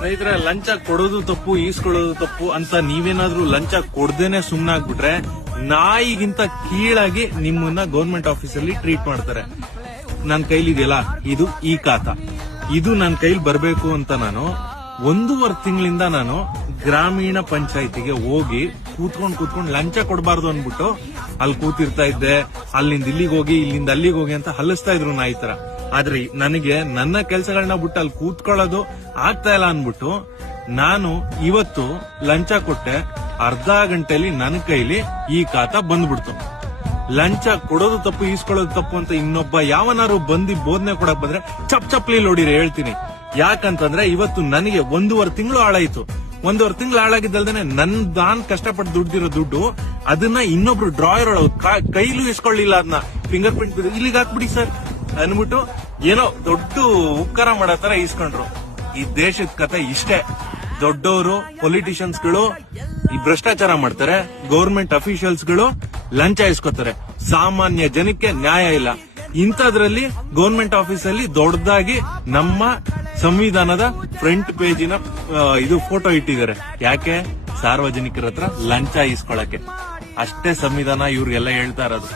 ಸ್ನೇಹಿತರೆ, ಲಂಚ ಕೊಡೋದು ತಪ್ಪು, ಈಸ್ಕೊಳ್ಳೋದು ತಪ್ಪು ಅಂತ ನೀವೇನಾದ್ರೂ ಲಂಚ ಕೊಡ್ದೇನೆ ಸುಮ್ನಾಗ್ಬಿಟ್ರೆ ನಾಯಿಗಿಂತ ಕೀಳಾಗಿ ನಿಮ್ಮನ್ನ ಗೌರ್ಮೆಂಟ್ ಆಫೀಸಲ್ಲಿ ಟ್ರೀಟ್ ಮಾಡ್ತಾರೆ. ನನ್ ಕೈಲಿದೆಯಲ್ಲ ಇದು ಈ ಖಾತಾ, ಇದು ನನ್ ಕೈಲಿ ಬರ್ಬೇಕು ಅಂತ ನಾನು 1.5 ತಿಂಗಳಿಂದ ನಾನು ಗ್ರಾಮೀಣ ಪಂಚಾಯತಿಗೆ ಹೋಗಿ ಕೂತ್ಕೊಂಡು ಲಂಚ ಕೊಡಬಾರ್ದು ಅನ್ಬಿಟ್ಟು ಅಲ್ಲಿ ಕೂತಿರ್ತಾ ಇದ್ದೆ. ಅಲ್ಲಿಂದ ಇಲ್ಲಿಗೆ ಹೋಗಿ, ಇಲ್ಲಿಂದ ಅಲ್ಲಿಗೆ ಹೋಗಿ ಅಂತ ಹಲ್ಲಿಸ್ತಾ ಇದ್ರು ನಾಯಿ ತರ. ಆದ್ರೆ ನನಗೆ ನನ್ನ ಕೆಲಸಗಳನ್ನ ಬಿಟ್ಟು ಅಲ್ಲಿ ಕೂತ್ಕೊಳ್ಳೋದು ಆಗ್ತಾ ಇಲ್ಲ ಅನ್ಬಿಟ್ಟು ನಾನು ಇವತ್ತು ಲಂಚ ಕೊಟ್ಟೆ. ಅರ್ಧ ಗಂಟೆಯಲ್ಲಿ ನನ್ನ ಕೈಲಿ ಈ ಖಾತಾ ಬಂದ್ಬಿಡ್ತು. ಲಂಚ ಕೊಡೋದು ತಪ್ಪು, ಈಸ್ಕೊಳ್ಳೋದು ತಪ್ಪು ಅಂತ ಇನ್ನೊಬ್ಬ ಯಾವನಾರು ಬಂದು ಬೋಧನೆ ಕೊಡಕ್ ಬಂದ್ರೆ ಚಪ್ಲಿ ಹೊಡಿರಿ ಹೇಳ್ತೀನಿ. ಯಾಕಂತಂದ್ರೆ ಇವತ್ತು ನನಗೆ 1.5 ತಿಂಗಳು ಹಾಳಾಯ್ತು. 1.5 ತಿಂಗಳು ಹಾಳಾಗಿದ್ದಲ್ದೇನೆ ನಾನ್ ಕಷ್ಟಪಟ್ಟು ದುಡ್ದಿರೋ ದುಡ್ಡು ಅದನ್ನ ಇನ್ನೊಬ್ರು ಡ್ರಾಯರ್ ಕೈಲೂ ಇಸ್ಕೊಳ್ಳಿಲ್ಲ. ಅದನ್ನ ಫಿಂಗರ್ ಪ್ರಿಂಟ್ ಇಲ್ಲಿಗೆ ಹಾಕ್ಬಿಡಿ ಸರ್ ಅನ್ಬಿಟ್ಟು ಏನೋ ದೊಡ್ಡ ಉಪಕಾರ ಮಾಡೋ ತರ ಇಸ್ಕೊಂಡ್ರು. ಈ ದೇಶದ ಕತೆ ಇಷ್ಟೇ. ದೊಡ್ಡವರು ಪೊಲಿಟಿಷಿಯನ್ಸ್ಗಳು ಈ ಭ್ರಷ್ಟಾಚಾರ ಮಾಡ್ತಾರೆ, ಗೌರ್ಮೆಂಟ್ ಅಫಿಷಿಯಲ್ಸ್ಗಳು ಲಂಚ ಇಸ್ಕೊತಾರೆ, ಸಾಮಾನ್ಯ ಜನಕ್ಕೆ ನ್ಯಾಯ ಇಲ್ಲ. ಇಂಥದ್ರಲ್ಲಿ ಗೌರ್ಮೆಂಟ್ ಆಫೀಸಲ್ಲಿ ದೊಡ್ಡದಾಗಿ ನಮ್ಮ ಸಂವಿಧಾನದ ಫ್ರಂಟ್ ಪೇಜಿನ ಇದು ಫೋಟೋ ಇಟ್ಟಿದ್ದಾರೆ. ಯಾಕೆ? ಸಾರ್ವಜನಿಕರ ಹತ್ರ ಲಂಚ ಇಸ್ಕೊಳಕ್ಕೆ. ಅಷ್ಟೇ ಸಂವಿಧಾನ ಇವ್ರಿಗೆಲ್ಲ ಹೇಳ್ತಾ ಇರೋದು.